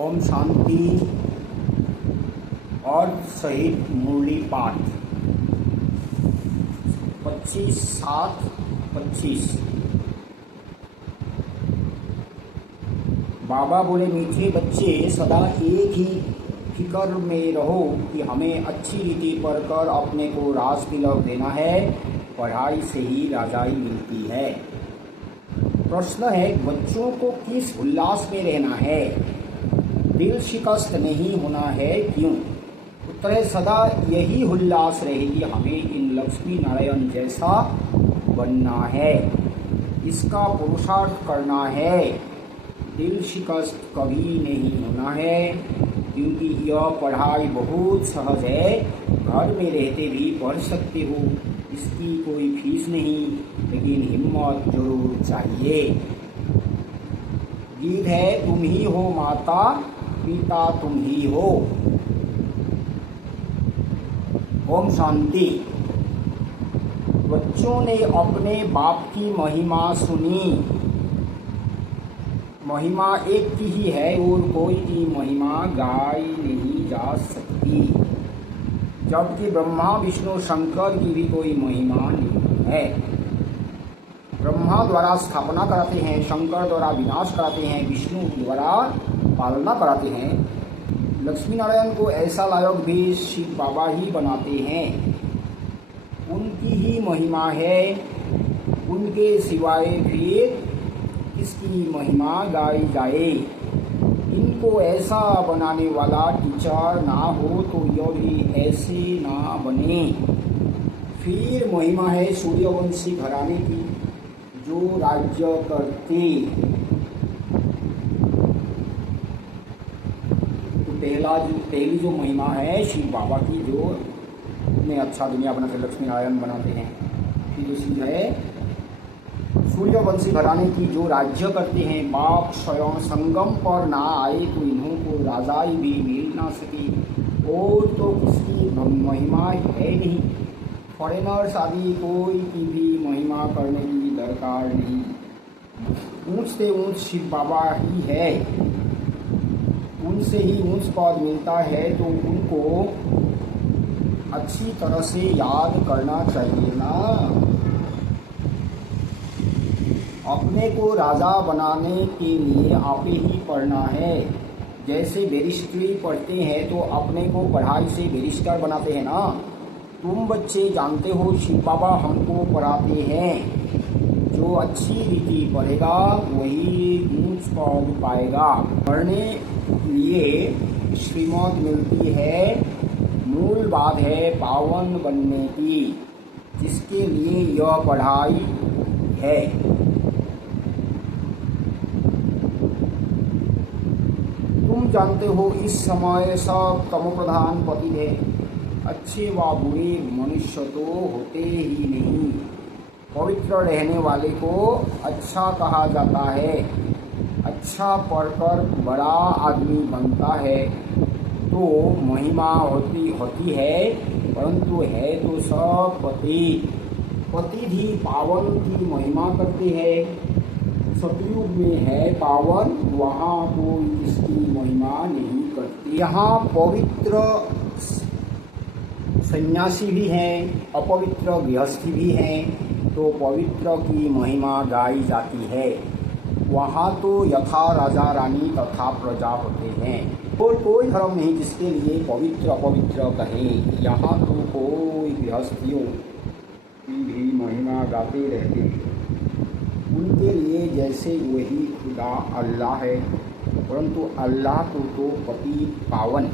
ओम शांति और सहित मुरली पाठ 25/7/25। बाबा बोले, मीठे बच्चे सदा एक ही फिक्र में रहो कि हमें अच्छी रीति पढ़कर अपने को राज तिलक देना है। पढ़ाई से ही राजाई मिलती है। प्रश्न है, बच्चों को किस उल्लास में रहना है? दिल शिकस्त नहीं होना है, क्यों? उत्तर है, सदा यही उल्लास रहे कि हमें इन लक्ष्मी नारायण जैसा बनना है, इसका पुरुषार्थ करना है। दिल शिकस्त कभी नहीं होना है, क्योंकि यह पढ़ाई बहुत सहज है। घर में रहते भी पढ़ सकते हो, इसकी कोई फीस नहीं, लेकिन हिम्मत जरूर चाहिए। गीत है, तुम ही हो माता पिता तुम ही हो। ओम शांति। बच्चों ने अपने बाप की महिमा सुनी। महिमा एक की ही है और कोई की महिमा गाई नहीं जा सकती, जबकि ब्रह्मा विष्णु शंकर की भी कोई महिमा नहीं है। ब्रह्मा द्वारा स्थापना कराते हैं, शंकर द्वारा विनाश कराते हैं, विष्णु द्वारा पालना कराते हैं। लक्ष्मी नारायण को ऐसा लायक भी शिव बाबा ही बनाते हैं। उनकी ही महिमा है, उनके सिवाय फिर किसकी महिमा गाई जाए? इनको ऐसा बनाने वाला टीचर ना हो तो यह भी ऐसे ना बने। फिर महिमा है सूर्यवंशी घराने की, जो राज्य करते। तो पहली जो महिमा है शिव बाबा की, जो इतने अच्छा दुनिया बनाते, लक्ष्मी नारायण बनाते हैं। फिर दूसरी है सूर्यवंशी घराने की, जो राज्य करते हैं। बाप स्वयं संगम पर ना आए तो इन्हों को राजाई भी मिल ना सकी। और तो किसकी महिमा है नहीं। फॉरेनर्स आदि कोई की भी महिमा करने की दरकार नहीं। ऊंच से ऊंच शिव बाबा ही है, उनसे ही ऊंच पद मिलता है, तो उनको अच्छी तरह से याद करना चाहिए ना। अपने को राजा बनाने के लिए आपे ही पढ़ना है। जैसे बैरिस्ट्री पढ़ते हैं तो अपने को पढ़ाई से बैरिस्टर बनाते हैं ना। तुम बच्चे जानते हो शिव बाबा हमको पढ़ाते हैं। जो अच्छी रीति पढ़ेगा वही ऊंच पद पाएगा। पढ़ने लिए श्रीमत मिलती है, मूल बात है पावन बनने की, जिसके लिए यह पढ़ाई है। तुम जानते हो इस समय सब तमो प्रधान पति है। अच्छे व बुरे मनुष्य तो होते ही नहीं। पवित्र रहने वाले को अच्छा कहा जाता है। अच्छा पढ़कर बड़ा आदमी बनता है तो महिमा होती है, परंतु है तो सब पति भी पावन की महिमा करते हैं। सतयुग में है पावन, वहाँ तो इसकी महिमा नहीं करती। यहाँ पवित्र सन्यासी भी हैं, अपवित्र गृहस्थी भी हैं, तो पवित्र की महिमा गाई जाती है। वहाँ तो यथा राजा रानी तथा प्रजा होते हैं। और कोई धर्म नहीं जिसके लिए पवित्र अपवित्र कहें। यहाँ तो कोई गृहस्थियों की भी महिमा गाते रहते हैं। उनके लिए जैसे वही खुदा अल्लाह है, परंतु अल्लाह को तो पति पावन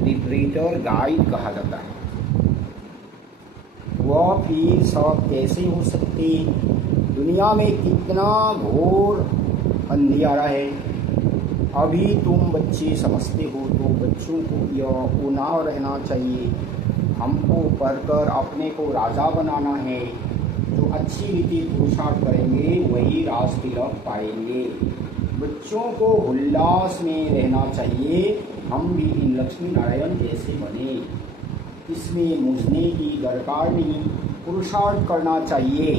लिबरेटर गाइड कहा जाता है। वह फिर सब कैसे हो सकते? दुनिया में कितना घोर अंधियारा है। अभी तुम बच्चे समझते हो तो बच्चों को यह होना रहना चाहिए, हमको पढ़कर अपने को राजा बनाना है। जो अच्छी रीति पुरुषार्थ करेंगे वही राज तिलक पाएंगे। बच्चों को उल्लास में रहना चाहिए, हम भी इन लक्ष्मी नारायण जैसे बने। इसमें मुझने की दरकार नहीं, पुरुषार्थ करना चाहिए।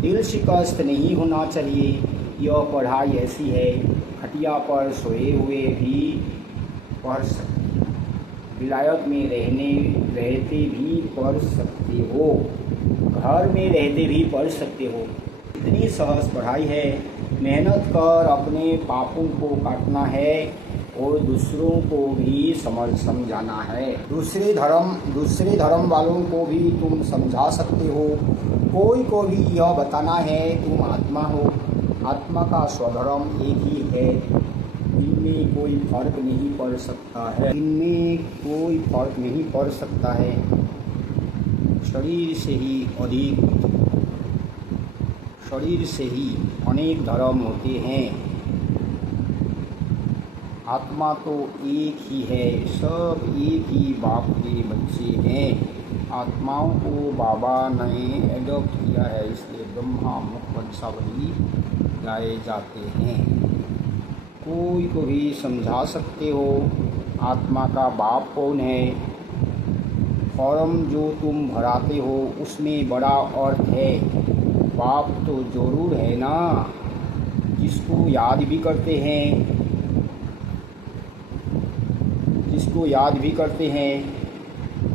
दिल शिकस्त नहीं होना चाहिए। यह पढ़ाई ऐसी है, खटिया पर सोए हुए भी पढ़ सकते हो, विलायत में रहते भी पढ़ सकते हो, घर में रहते भी पढ़ सकते हो। इतनी सहज पढ़ाई है। मेहनत कर अपने पापों को काटना है और दूसरों को भी समझाना है। दूसरे धर्म वालों को भी तुम समझा सकते हो। कोई को भी यह बताना है तुम आत्मा हो, आत्मा का स्वधर्म एक ही है, इनमें कोई फर्क नहीं पड़ सकता है, इनमें कोई फर्क नहीं पड़ सकता है। शरीर से ही अनेक धर्म होते हैं, आत्मा तो एक ही है, सब एक ही बाप के बच्चे हैं। आत्माओं को बाबा ने एडॉप्ट किया है, इसलिए ब्रह्मा मुख वंशावली गाए जाते हैं। कोई को भी समझा सकते हो आत्मा का बाप कौन है। फॉर्म जो तुम भराते हो उसमें बड़ा अर्थ है, बाप तो जरूर है ना, जिसको याद भी करते हैं,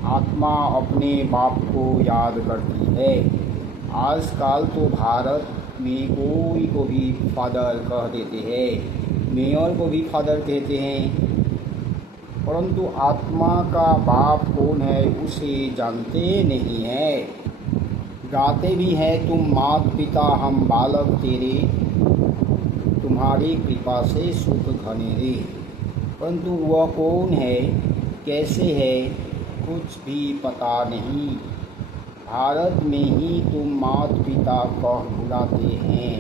आत्मा अपने बाप को याद करती है। आजकल तो भारत में कोई को भी फादर कह देते हैं, मेयर को भी फादर कहते हैं, परंतु आत्मा का बाप कौन है उसे जानते नहीं है। गाते भी हैं तुम मात पिता हम बालक तेरे, तुम्हारी कृपा से सुख घनेरे, परंतु वह कौन है, कैसे है, कुछ भी पता नहीं। भारत में ही तुम मात पिता कह बुलाते हैं,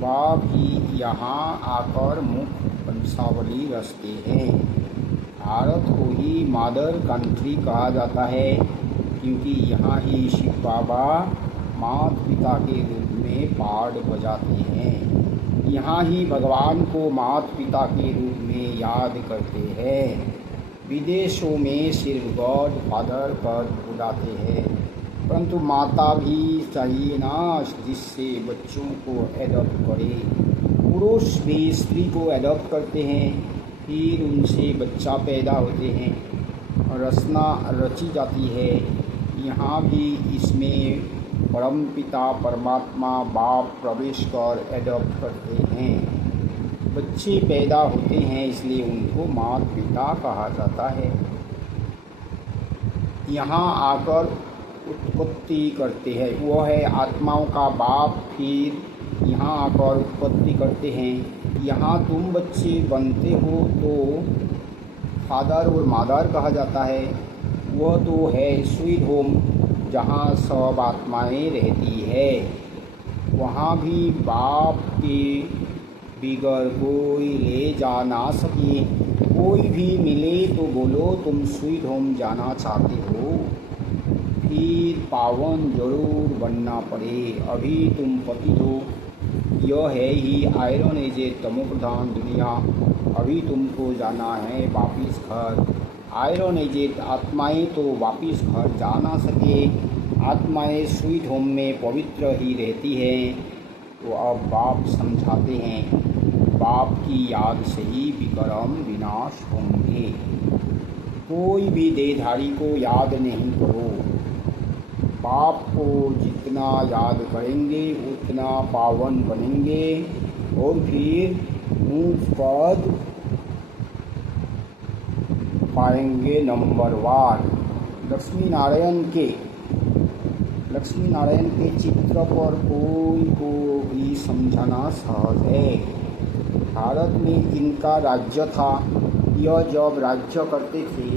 बाप ही यहाँ आकर मुख वंशावली रचते हैं। भारत को ही मदर कंट्री कहा जाता है, क्योंकि यहाँ ही शिव बाबा मात पिता के रूप में पार्ट बजाते हैं। यहाँ ही भगवान को मात पिता के रूप में याद करते हैं। विदेशों में सिर्फ गॉड फादर कर बुलाते हैं, परंतु माता भी चाहिए ना जिससे बच्चों को एडॉप्ट करे। पुरुष भी स्त्री को एडॉप्ट करते हैं, फिर उनसे बच्चा पैदा होते हैं, रचना रची जाती है। यहाँ भी इसमें परमपिता परमात्मा बाप प्रवेश कर एडॉप्ट करते हैं। बच्चे पैदा होते हैं, इसलिए उनको मात पिता कहा जाता है। यहाँ आकर उत्पत्ति करते हैं, वह है आत्माओं का बाप, फिर यहाँ आकर उत्पत्ति करते हैं। यहाँ तुम बच्चे बनते हो तो फादर और मदर कहा जाता है। वह तो है स्वीट होम, जहाँ सब आत्माएं रहती है। वहाँ भी बाप के बिगर कोई ले जा ना सके। कोई भी मिले तो बोलो तुम स्वीट होम जाना चाहते हो, फिर पावन जरूर बनना पड़े। अभी तुम पतित हो, यह है ही आयरन एज ए तमो प्रधान दुनिया। अभी तुमको जाना है वापिस घर। आयरन एज आत्माएं तो वापिस घर जा ना सके, आत्माएं स्वीट होम में पवित्र ही रहती हैं। तो अब बाप समझाते हैं, बाप की याद से ही विक्रम विनाश होंगे। कोई भी देहधारी को याद नहीं करो, बाप को जितना याद करेंगे उतना पावन बनेंगे और फिर ऊंच पद पाएंगे। नंबर 1, लक्ष्मी नारायण के चित्र पर कोई को भी समझाना सहज है। भारत में इनका राज्य था। यह जब राज्य करते थे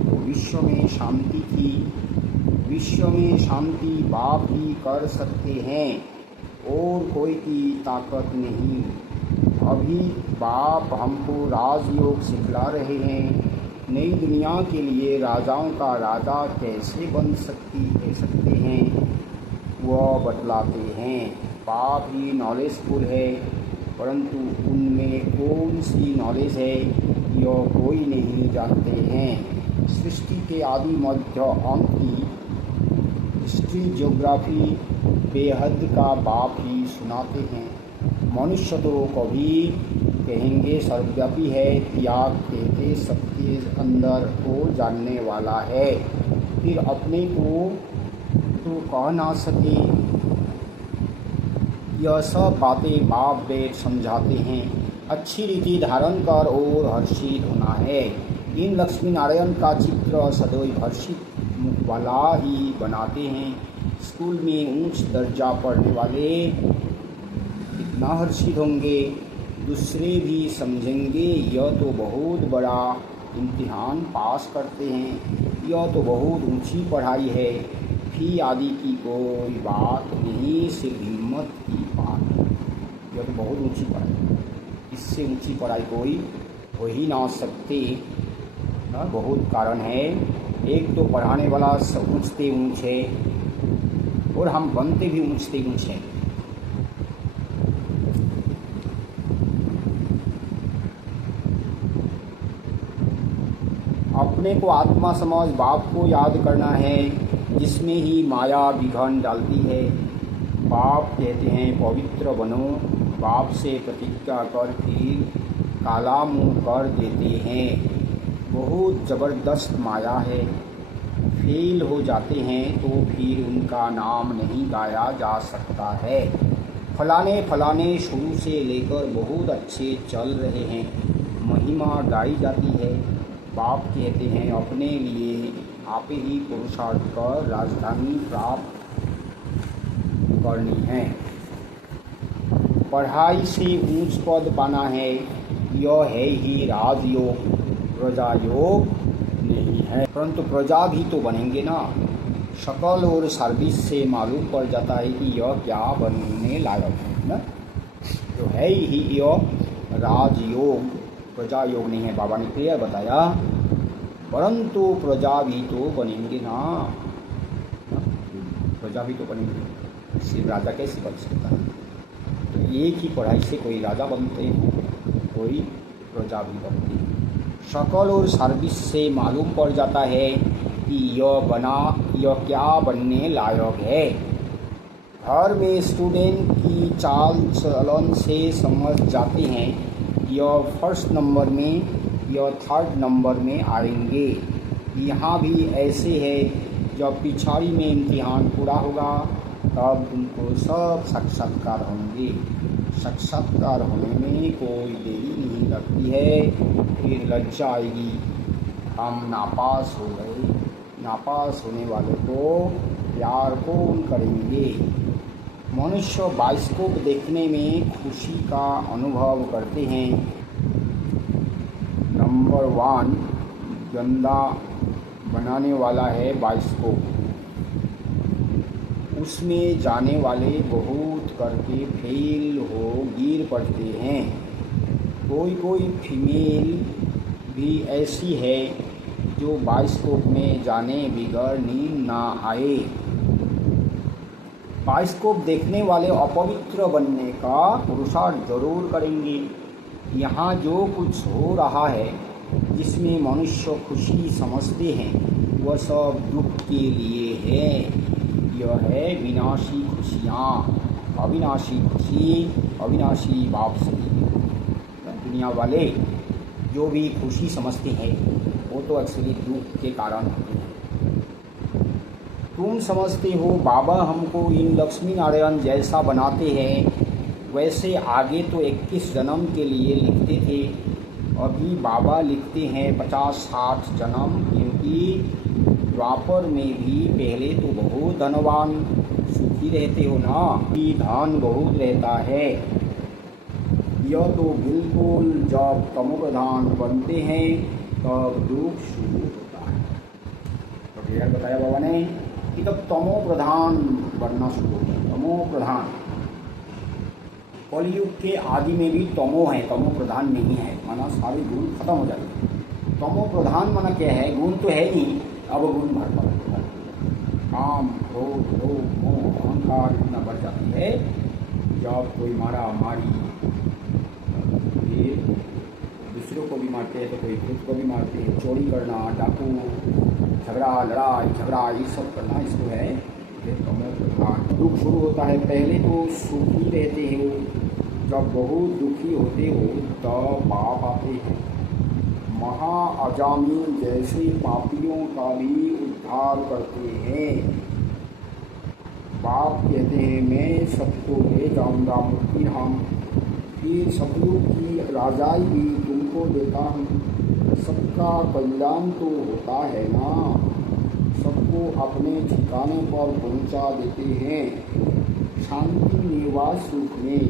तो विश्व में शांति थी। विश्व में शांति बाप ही कर सकते हैं और कोई की ताकत नहीं। अभी बाप हमको राजयोग सिखला रहे हैं। नई दुनिया के लिए राजाओं का राजा कैसे बन सकते हैं वह बतलाते हैं। बाप ही नॉलेजफुल है, परंतु उनमें कौन सी नॉलेज है यह कोई नहीं जानते हैं। सृष्टि के आदि मध्य अंत की हिस्ट्री ज्योग्राफी बेहद का बाप ही सुनाते हैं। मनुष्य तो कभी कहेंगे सर्वव्यापी है, त्याग कहते सबके अंदर को जानने वाला है। फिर अपने को तो कह ना सके। यह सब बातें बाप बेट समझाते हैं। अच्छी रीति धारण कर और हर्षित होना है। इन लक्ष्मी नारायण का चित्र सदैव हर्षित मुख वाला ही बनाते हैं। स्कूल में उच्च दर्जा पढ़ने वाले कितना हर्षित होंगे, दूसरे भी समझेंगे यह तो बहुत बड़ा इम्तिहान पास करते हैं, यह तो बहुत ऊंची पढ़ाई है। फी आदि की कोई बात नहीं, सिर्फ हिम्मत की बात। यह तो बहुत ऊंची पढ़ाई, इससे ऊंची पढ़ाई कोई हो ही ना सकते। बहुत कारण है। एक तो पढ़ाने वाला सब ऊंचते ऊंच है और हम बनते भी ऊंचते ऊंच हैं। अपने को आत्मा समझ बाप को याद करना है, जिसमें ही माया विघन डालती है। बाप कहते हैं पवित्र बनो, बाप से प्रतिज्ञा कर फिर काला मुँह कर देते हैं। बहुत ज़बरदस्त माया है। फेल हो जाते हैं तो फिर उनका नाम नहीं गाया जा सकता है। फलाने फलाने शुरू से लेकर बहुत अच्छे चल रहे हैं, महिमा गाई जाती है। बाप कहते हैं अपने लिए आप ही पुरुषार्थ कर राजधानी प्राप्त करनी है। पढ़ाई से ऊंच पद पाना है, यह है ही राजयोग, प्रजा योग नहीं है। परंतु प्रजा भी तो बनेंगे ना। शक्ल और सर्विस से मालूम पड़ जाता है कि यह क्या बनने लायक है ना। जो है ही यह राजयोग, प्रजा योग नहीं है। बाबा ने क्लियर बताया। परंतु प्रजा भी तो बनेंगे ना, प्रजा भी तो बनेंगे। सिर्फ राजा कैसे बन सकता है? तो एक ही पढ़ाई से कोई राजा बनते हैं, कोई प्रजा भी बनती है। शक्ल और सर्विस से मालूम पड़ जाता है कि यह क्या बनने लायक है। घर में स्टूडेंट की चाल चलन से समझ जाते हैं यह फर्स्ट नंबर में, यह थर्ड नंबर में आएंगे। यहाँ भी ऐसे है, जब पिछाड़ी में इम्तिहान पूरा होगा तब उनको सब साक्षात्कार होंगे। साक्षात्कार होने में कोई देरी नहीं लगती है। फिर लज्जा आएगी, हम नापास हो गए। नापास होने वालों को प्यार कौन करेंगे? मनुष्य बाइस्कोप देखने में खुशी का अनुभव करते हैं। नंबर 1 गंदा बनाने वाला है बाइस्कोप। उसमें जाने वाले बहुत करके फेल हो गिर पड़ते हैं। कोई कोई फीमेल भी ऐसी है जो बाइस्कोप में जाने बिगड़ नींद ना आए। बाइस्कोप देखने वाले अपवित्र बनने का पुरुषार्थ जरूर करेंगे। यहाँ जो कुछ हो रहा है जिसमें मनुष्य खुशी समझते हैं वह सब दुख के लिए है। यह है विनाशी खुशियाँ, अविनाशी खुशी, अविनाशी बाप से। दुनिया वाले जो भी खुशी समझते हैं वो तो एक्चुअली दुख के कारण होते हैं। तुम समझते हो बाबा हमको इन लक्ष्मी नारायण जैसा बनाते हैं, वैसे आगे तो 21 जन्म के लिए लिखते थे। अभी बाबा लिखते हैं 50-60 जन्म, क्योंकि द्वापर में भी पहले तो बहुत धनवान सुखी रहते हो ना, कि धन बहुत रहता है। यह तो बिल्कुल जब तमोप्रधान बनते हैं तब दुख शुरू होता है। तो क्लियर बताया बाबा ने कि तब तमोप्रधान बनना शुरू होता है। तमोप्रधान कलयुग के आदि में भी तमो है, तमो प्रधान नहीं है। माना सारे गुण खत्म हो जाएंगे। तमो प्रधान माना क्या है? गुण तो है नहीं, अब गुण भर पड़ता है। काम, क्रोध, लोभ, मोह, अहंकार इतना बढ़ जाती है। जब कोई मारा मारी, फिर दूसरों को भी मारते हैं तो कोई खुद को भी मारते हैं। चोरी करना, डाकू, झगड़ा, लड़ाई झगड़ा, ये सब करना, इसको है तमो प्रधान। दुख शुरू होता है। पहले तो सुखी रहते हो, जब बहुत दुखी होते हो तब बाप आते हैं। महाअजामिल जैसे पापियों का भी उद्धार करते हैं। बाप कहते हैं मैं सबको ले जाऊंगा मुक्ति धाम, फिर सतयुग की राजाई भी तुमको देता हूँ। सबका कल्याण तो होता है ना, सबको अपने ठिकाने पर पहुँचा देते हैं। शांति निवास सुख में,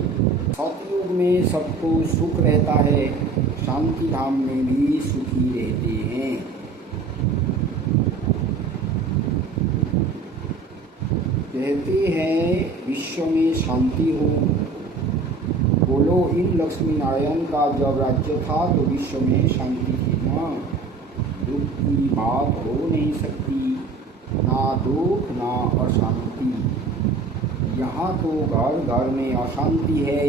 सतयुग में सबको सुख रहता है, शांति धाम में भी सुखी रहते हैं। कहते हैं विश्व में शांति हो। बोलो इन लक्ष्मी नारायण का जब राज्य था तो विश्व में शांति थी ना। दुख की बात हो नहीं सकती, ना दुख ना अशांति। यहाँ तो घर घर में अशांति है,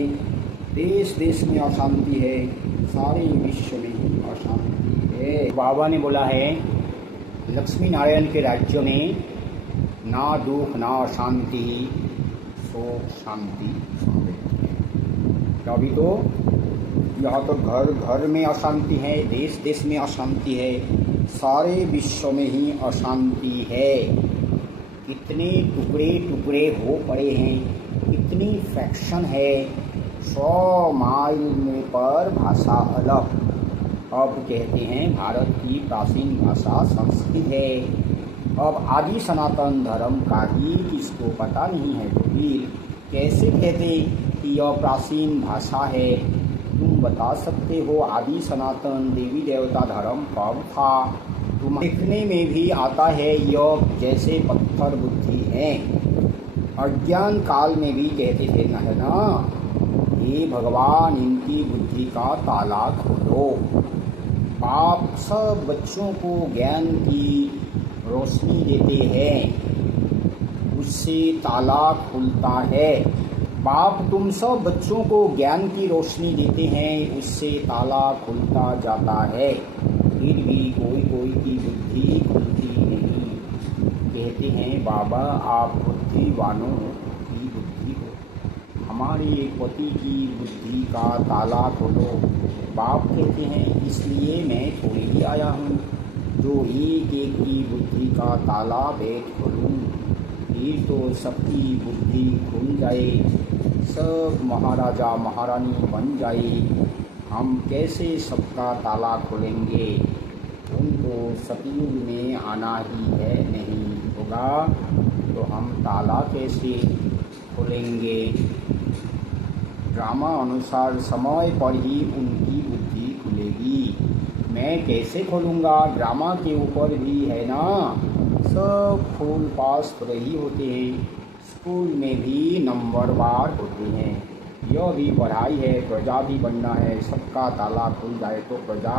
देश देश में अशांति है, सारे विश्व में ही अशांति है। बाबा ने बोला है लक्ष्मी नारायण के राज्य में ना दुख ना अशांति, सुख शांति समृद्धि है। अभी तो यहाँ तो घर घर में अशांति है, देश देश में अशांति है, सारे विश्व में ही अशांति है। कितने टुकड़े टुकड़े हो पड़े हैं, कितनी फैक्शन है। 100 माइल में पर भाषा अलग। अब कहते हैं भारत की प्राचीन भाषा संस्कृत है। अब आदि सनातन धर्म का ही किसको पता नहीं है तो फिर कैसे कहते कि यह प्राचीन भाषा है। तुम बता सकते हो आदि सनातन देवी देवता धर्म कब था? तुम देखने में भी आता है यह जैसे पत्थर बुद्धि है। अज्ञान काल में भी कहते थे न है ना, हे भगवान इनकी बुद्धि का ताला खोलो। बाप सब बच्चों को ज्ञान की रोशनी देते हैं, उससे ताला खुलता है। बाप तुम सब बच्चों को ज्ञान की रोशनी देते हैं, उससे ताला खुलता जाता है, फिर भी कोई कोई की बुद्धि खुलती नहीं। कहते हैं बाबा आप बुद्धिवानों की बुद्धि हो, हमारे पति की बुद्धि का ताला खोलो। बाप कहते हैं इसलिए मैं थोड़ी ही आया हूँ जो एक एक की बुद्धि का ताला बैठ खोलूँ, फिर तो सबकी बुद्धि खुल जाए, सब महाराजा महारानी बन जाए। हम कैसे सबका ताला खोलेंगे? उनको सतयुग में आना ही है, नहीं होगा तो हम ताला कैसे खोलेंगे? ड्रामा अनुसार समय पर ही उनकी बुद्धि खुलेगी। मैं कैसे खोलूँगा? ड्रामा के ऊपर भी है ना, सब फूल पास रही होते हैं, स्कूल में भी नंबरवार होते हैं। यह भी पढ़ाई है, प्रजा भी बनना है। सबका ताला खुल जाए तो प्रजा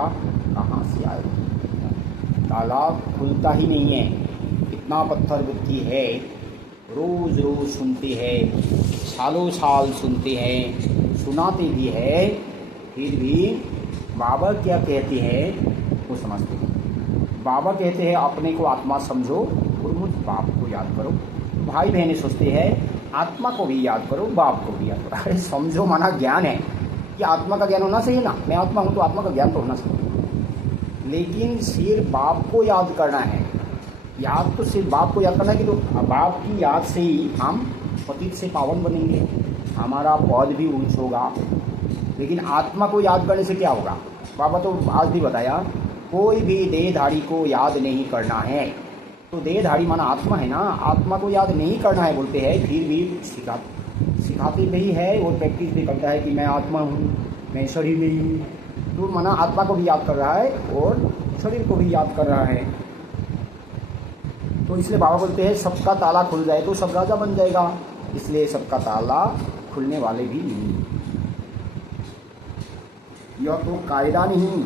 कहाँ से आएगी? ताला खुलता ही नहीं है। इतना पत्थर बुद्धि है, रोज़ रोज़ सुनते हैं, सालों साल सुनते हैं, सुनाते भी है, फिर भी बाबा क्या कहते हैं वो समझते हैं। बाबा कहते हैं अपने को आत्मा समझो और मुझ बाप को याद करो। भाई बहनें सोचते हैं आत्मा को भी याद करो, बाप को भी याद करो। अरे समझो माना ज्ञान है कि आत्मा का ज्ञान होना चाहिए ना, मैं आत्मा हूँ तो आत्मा का ज्ञान तो होना चाहिए, लेकिन सिर्फ बाप को याद करना है। याद तो सिर्फ बाप को याद करना है कि तो बाप की याद से ही हम पतित से पावन बनेंगे, हमारा पद भी ऊंच होगा। लेकिन आत्मा को याद करने से क्या होगा? बाबा तो आज भी बताया कोई भी देहधारी को याद नहीं करना है। तो देहधारी माना आत्मा है ना, आत्मा को याद नहीं करना है बोलते हैं, फिर भी सिखाते भी है और प्रैक्टिस भी करता है कि मैं आत्मा हूँ, मैं शरीर नहीं हूँ। तो माना आत्मा को भी याद कर रहा है और शरीर को भी याद कर रहा है। तो इसलिए बाबा बोलते हैं सबका ताला खुल जाए तो सब राजा बन जाएगा, इसलिए सबका ताला खुलने वाले भी नहीं। यह तो कायदा नहीं,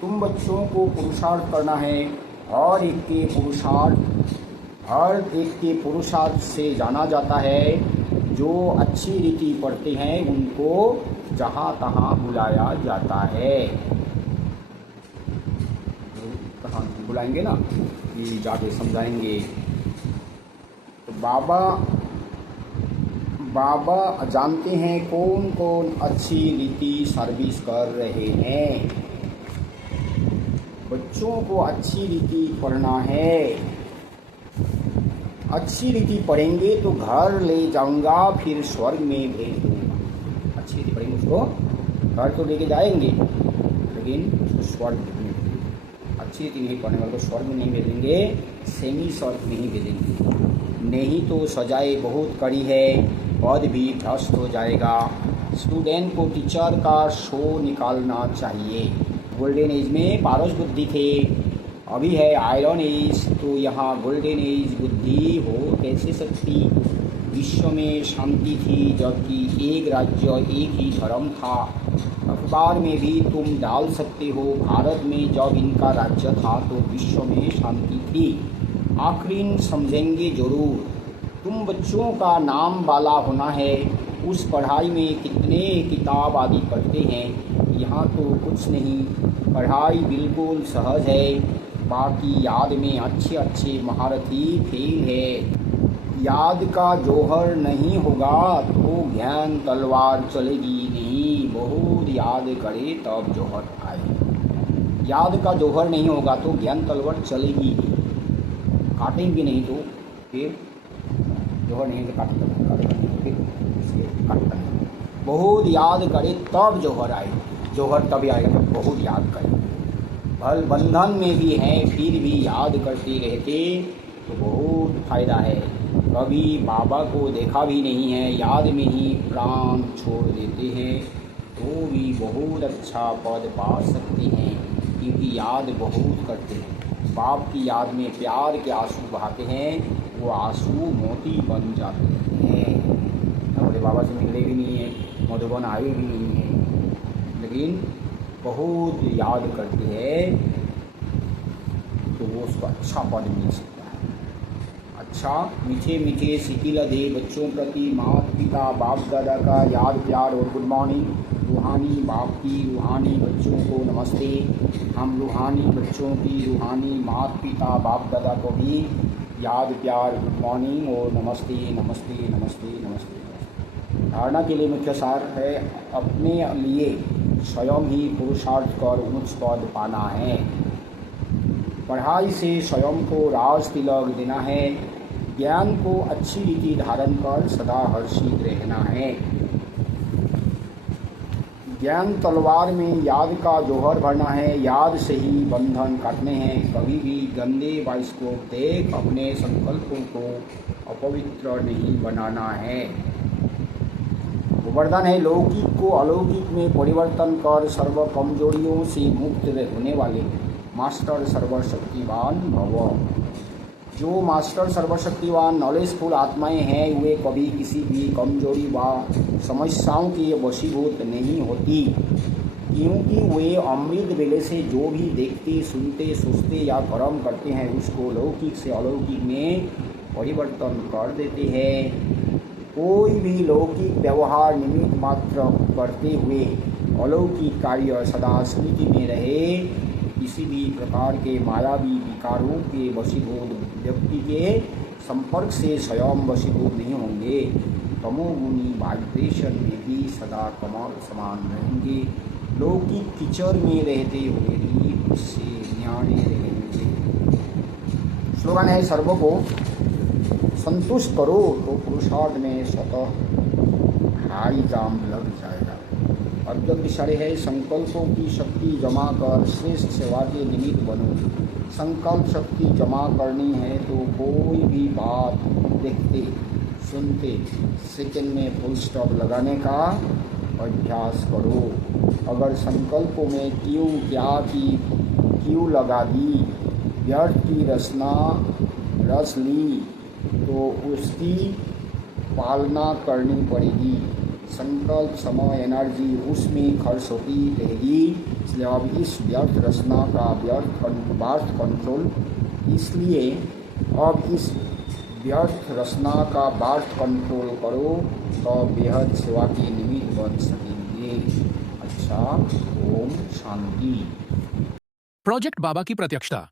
तुम बच्चों को पुरुषार्थ करना है। हर एक के पुरुषार्थ से जाना जाता है। जो अच्छी रीति पढ़ते हैं उनको जहाँ तहाँ बुलाया जाता है। कहाँ बुलाएंगे ना कि जाके समझाएंगे। तो बाबा जानते हैं कौन कौन अच्छी रीति सर्विस कर रहे हैं। बच्चों को अच्छी रीति पढ़ना है। अच्छी रीति पढ़ेंगे तो घर ले जाऊंगा, फिर स्वर्ग में भेज दूंगा। अच्छी रीति पढ़ेंगे उसको घर तो लेके जाएंगे, लेकिन उसको स्वर्ग में भेजेंगे। अच्छी रीति नहीं पढ़ने वाले को स्वर्ग में नहीं भेजेंगे, सेमी स्वर्ग में ही भेजेंगे। नहीं तो सजाए बहुत कड़ी है, पद भी भ्रष्ट हो जाएगा। स्टूडेंट को टीचर का शो निकालना चाहिए। गोल्डन एज में पारस बुद्धि थे, अभी है आयरन एज, तो यहाँ गोल्डन एज बुद्धि हो कैसे सकती। विश्व में शांति थी, जबकि एक राज्य एक ही धर्म था। अखबार में भी तुम डाल सकते हो, भारत में जब इनका राज्य था तो विश्व में शांति थी। आखिरीन समझेंगे जरूर। तुम बच्चों का नाम वाला होना है। उस पढ़ाई में कितने किताब आदि पढ़ते हैं, यहाँ तो कुछ नहीं। पढ़ाई बिल्कुल सहज है, बाकी याद में अच्छे अच्छे महारथी फेल है। याद का जौहर नहीं होगा तो ज्ञान तलवार चलेगी नहीं। बहुत याद करे तब जौहर आए। याद का जौहर नहीं होगा तो ज्ञान तलवार चलेगी नहीं। काटेंगे नहीं तो फिर जौहर नहीं तो काटेंगे फिर काटता नहीं। बहुत याद करे तब जौहर आए। जौहर तभी आएगा जब बहुत याद करे। भल बंधन में भी हैं, फिर भी याद करते रहते तो बहुत फायदा है। कभी बाबा को देखा भी नहीं है, याद में ही प्राण छोड़ देते हैं तो भी बहुत अच्छा पद पा सकते हैं, क्योंकि याद बहुत करते हैं। बाप की याद में प्यार के आंसू बहाते हैं, वो आंसू मोती बन जाते हैं। हमारे बाबा से मिले भी नहीं है, मधुबन आए भी नहीं है, लेकिन बहुत याद करते हैं तो वो उसको अच्छा पद मिल सकता है। अच्छा मीठे मीठे शिथिल दे बच्चों प्रति माता पिता बाप दादा का याद प्यार और गुड मॉर्निंग। रूहानी बाप की रूहानी बच्चों को नमस्ते। हम रूहानी बच्चों की रूहानी माता पिता बाप दादा को भी याद प्यार गुड मॉर्निंग और नमस्ते नमस्ते नमस्ते नमस्ते। धारणा के लिए मुख्य सार है, अपने लिए स्वयं ही पुरुषार्थ कर उच्च पद पाना है। पढ़ाई से स्वयं को राज तिलक देना है। ज्ञान को अच्छी रीति धारण कर सदा हर्षित रहना है। ज्ञान तलवार में याद का जौहर भरना है। याद से ही बंधन काटने हैं। कभी भी गंदे बाइस्कोप देख अपने संकल्पों को अपवित्र नहीं बनाना है। वरदान है, लौकिक को अलौकिक में परिवर्तन कर सर्व कमजोरियों से मुक्त होने वाले मास्टर सर्वशक्तिवान भव। जो मास्टर सर्वशक्तिवान नॉलेजफुल आत्माएं हैं, वे कभी किसी भी कमजोरी व समस्याओं के वशीभूत नहीं होती, क्योंकि वे अमृत वेले से जो भी देखते सुनते सोचते या कर्म करते हैं उसको लौकिक से अलौकिक में परिवर्तन कर देते हैं। कोई भी लौकिक व्यवहार निमित्त मात्र करते हुए अलौकिक कार्य सदा स्मृति में रहे। किसी भी प्रकार के मायावी विकारों के वशीभूत व्यक्ति के संपर्क से स्वयं वशीभूत नहीं होंगे। तमोगुनी वाइब्रेशन में भी सदा कमल समान रहेंगे। लौकिक कीचड़ में रहते हुए भी उससे न्यारे रहेंगे। स्लोगन है, सर्व को संतुष्ट करो तो पुरुषार्थ में स्वतः हाई जाम लग जाएगा। अर्जुन इशारे है, संकल्पों की शक्ति जमा कर श्रेष्ठ सेवा के निमित्त बनो। संकल्प शक्ति जमा करनी है तो कोई भी बात देखते सुनते सेकंड में फुल स्टॉप लगाने का अभ्यास करो। अगर संकल्पों में क्यों क्या की क्यों लगा दी, व्यर्थ की रस ली तो उसकी पालना करनी पड़ेगी। संकल्प समय एनर्जी उसमें खर्च होती रहेगी। इसलिए अब इस व्यर्थ रचना का व्यर्थ कंट्रोल, इसलिए अब इस व्यर्थ रचना का व्यर्थ कंट्रोल करो तो बेहद सेवा के निमित्त बन सकेंगे। अच्छा, ओम शांति। प्रोजेक्ट बाबा की प्रत्यक्षता।